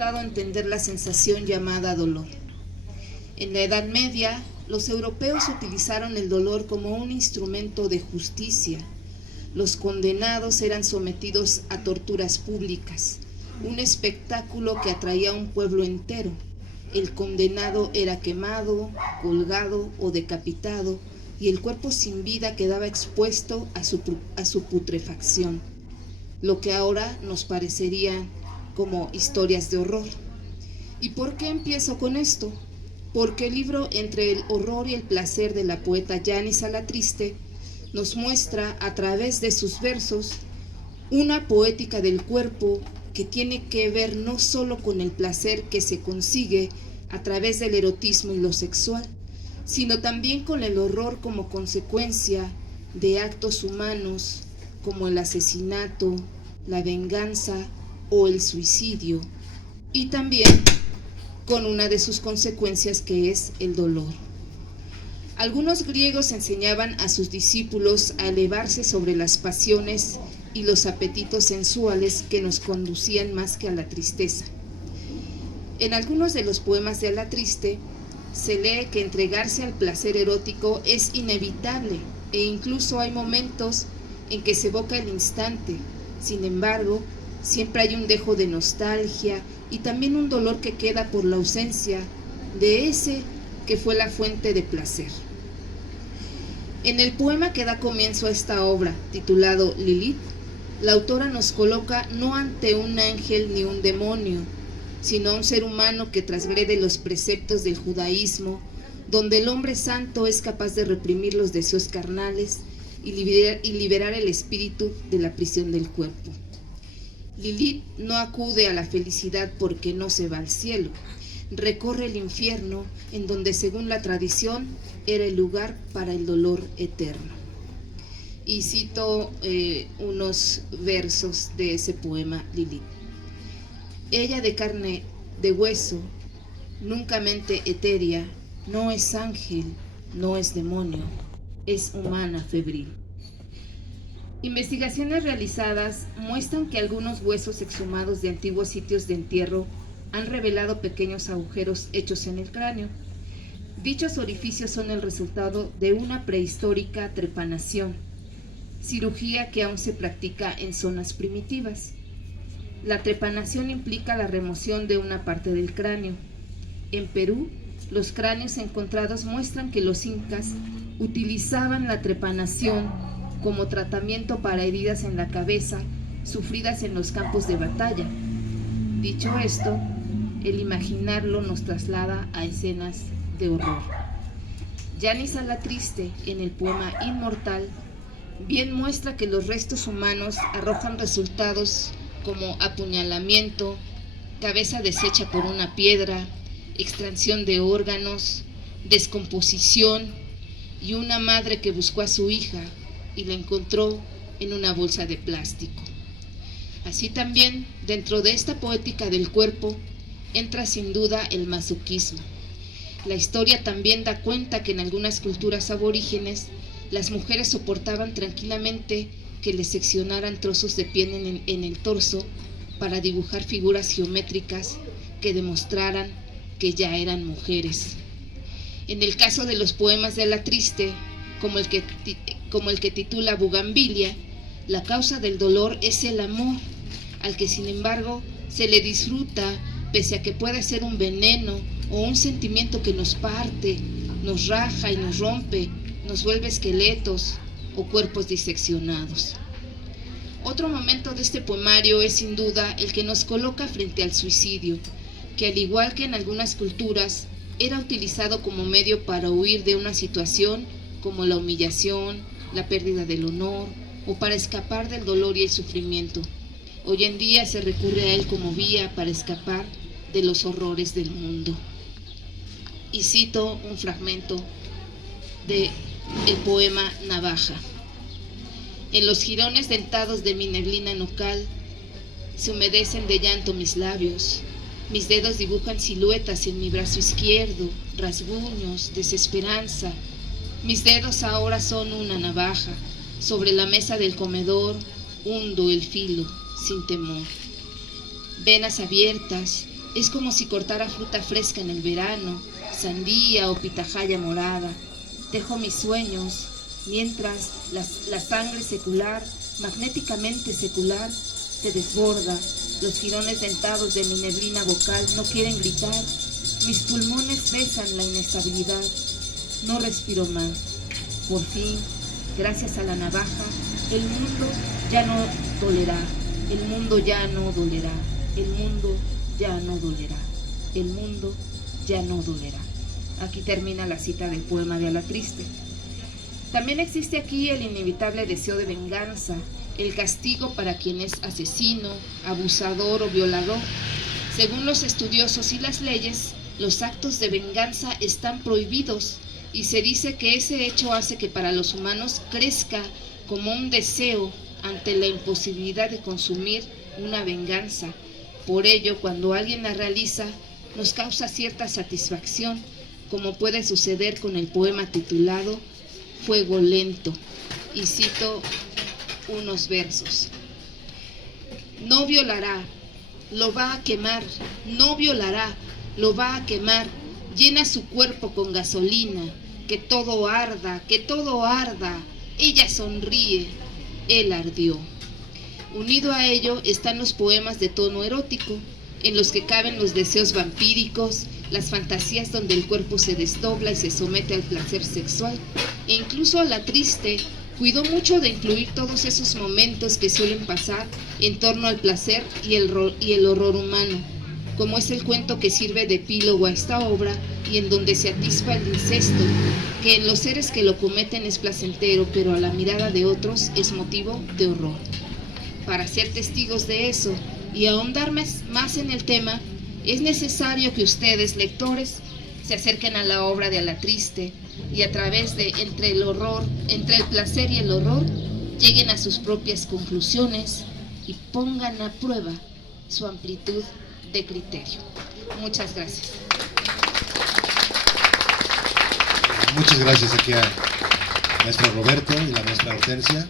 intentado entender la sensación llamada dolor. En la Edad Media, los europeos utilizaron el dolor como un instrumento de justicia. Los condenados eran sometidos a torturas públicas, un espectáculo que atraía a un pueblo entero. El condenado era quemado, colgado o decapitado, y el cuerpo sin vida quedaba expuesto a su putrefacción, lo que ahora nos parecería como historias de horror. ¿Y por qué empiezo con esto? Porque el libro Entre el horror y el placer de la poeta Yanis Alatriste nos muestra a través de sus versos una poética del cuerpo que tiene que ver no solo con el placer que se consigue a través del erotismo y lo sexual, sino también con el horror como consecuencia de actos humanos como el asesinato, la venganza o el suicidio, y también con una de sus consecuencias que es el dolor. Algunos griegos enseñaban a sus discípulos a elevarse sobre las pasiones y los apetitos sensuales que nos conducían más que a la tristeza. En algunos de los poemas de Alatriste se lee que entregarse al placer erótico es inevitable e incluso hay momentos en que se evoca el instante. Sin embargo, siempre hay un dejo de nostalgia y también un dolor que queda por la ausencia de ese que fue la fuente de placer. En el poema que da comienzo a esta obra, titulado Lilith, la autora nos coloca no ante un ángel ni un demonio, sino a un ser humano que transgrede los preceptos del judaísmo, donde el hombre santo es capaz de reprimir los deseos carnales y liberar el espíritu de la prisión del cuerpo. Lilith no acude a la felicidad porque no se va al cielo, recorre el infierno, en donde según la tradición era el lugar para el dolor eterno. Y cito unos versos de ese poema Lilith. Ella de carne, de hueso, nunca mente etérea, no es ángel, no es demonio, es humana febril. Investigaciones realizadas muestran que algunos huesos exhumados de antiguos sitios de entierro han revelado pequeños agujeros hechos en el cráneo. Dichos orificios son el resultado de una prehistórica trepanación, cirugía que aún se practica en zonas primitivas. La trepanación implica la remoción de una parte del cráneo. En Perú, los cráneos encontrados muestran que los incas utilizaban la trepanación como tratamiento para heridas en la cabeza sufridas en los campos de batalla. Dicho esto, el imaginarlo nos traslada a escenas de horror. Yanis Alatriste, en el poema Inmortal, bien muestra que los restos humanos arrojan resultados como apuñalamiento, cabeza deshecha por una piedra, extracción de órganos, descomposición y una madre que buscó a su hija y la encontró en una bolsa de plástico. Así también, dentro de esta poética del cuerpo, entra sin duda el masoquismo. La historia también da cuenta que en algunas culturas aborígenes las mujeres soportaban tranquilamente que les seccionaran trozos de piel en el torso para dibujar figuras geométricas que demostraran que ya eran mujeres. En el caso de los poemas de Alatriste, como el que titula Bugambilia, la causa del dolor es el amor, al que sin embargo se le disfruta pese a que pueda ser un veneno o un sentimiento que nos parte, nos raja y nos rompe, nos vuelve esqueletos o cuerpos diseccionados. Otro momento de este poemario es sin duda el que nos coloca frente al suicidio, que al igual que en algunas culturas era utilizado como medio para huir de una situación como la humillación, la pérdida del honor o para escapar del dolor y el sufrimiento. Hoy en día se recurre a él como vía para escapar de los horrores del mundo. Y cito un fragmento del poema Navaja. En los jirones dentados de mi neblina nocal se humedecen de llanto mis labios. Mis dedos dibujan siluetas en mi brazo izquierdo, rasguños, desesperanza. Mis dedos ahora son una navaja. Sobre la mesa del comedor hundo el filo sin temor. Venas abiertas, Es como si cortara fruta fresca en el verano, sandía o pitahaya morada. Tejo mis sueños, mientras la sangre secular, magnéticamente secular, se desborda. Los jirones dentados de mi neblina vocal no quieren gritar. Mis pulmones besan la inestabilidad. No respiro más. Por fin, gracias a la navaja, el mundo ya no dolerá. El mundo ya no dolerá. El mundo ya no dolerá. El mundo ya no dolerá. Aquí termina la cita del poema de Alatriste. También existe aquí el inevitable deseo de venganza, el castigo para quien es asesino, abusador o violador. Según los estudiosos y las leyes, los actos de venganza están prohibidos y se dice que ese hecho hace que para los humanos crezca como un deseo ante la imposibilidad de consumir una venganza. Por ello, cuando alguien la realiza, nos causa cierta satisfacción, como puede suceder con el poema titulado Fuego Lento. Y cito unos versos. No violará, lo va a quemar, no violará, lo va a quemar, llena su cuerpo con gasolina, que todo arda, que todo arda, ella sonríe, él ardió. Unido a ello están los poemas de tono erótico, en los que caben los deseos vampíricos, las fantasías donde el cuerpo se desdobla y se somete al placer sexual, e incluso Alatriste cuidó mucho de incluir todos esos momentos que suelen pasar en torno al placer y el horror humano, como es el cuento que sirve de epílogo a esta obra y en donde se atisba el incesto, que en los seres que lo cometen es placentero, pero a la mirada de otros es motivo de horror. Para ser testigos de eso y ahondar más en el tema, es necesario que ustedes, lectores, se acerquen a la obra de Alatriste y a través de entre el placer y el horror, lleguen a sus propias conclusiones y pongan a prueba su amplitud de criterio. Muchas gracias. Muchas gracias aquí a maestro Roberto y la maestra Hortensia.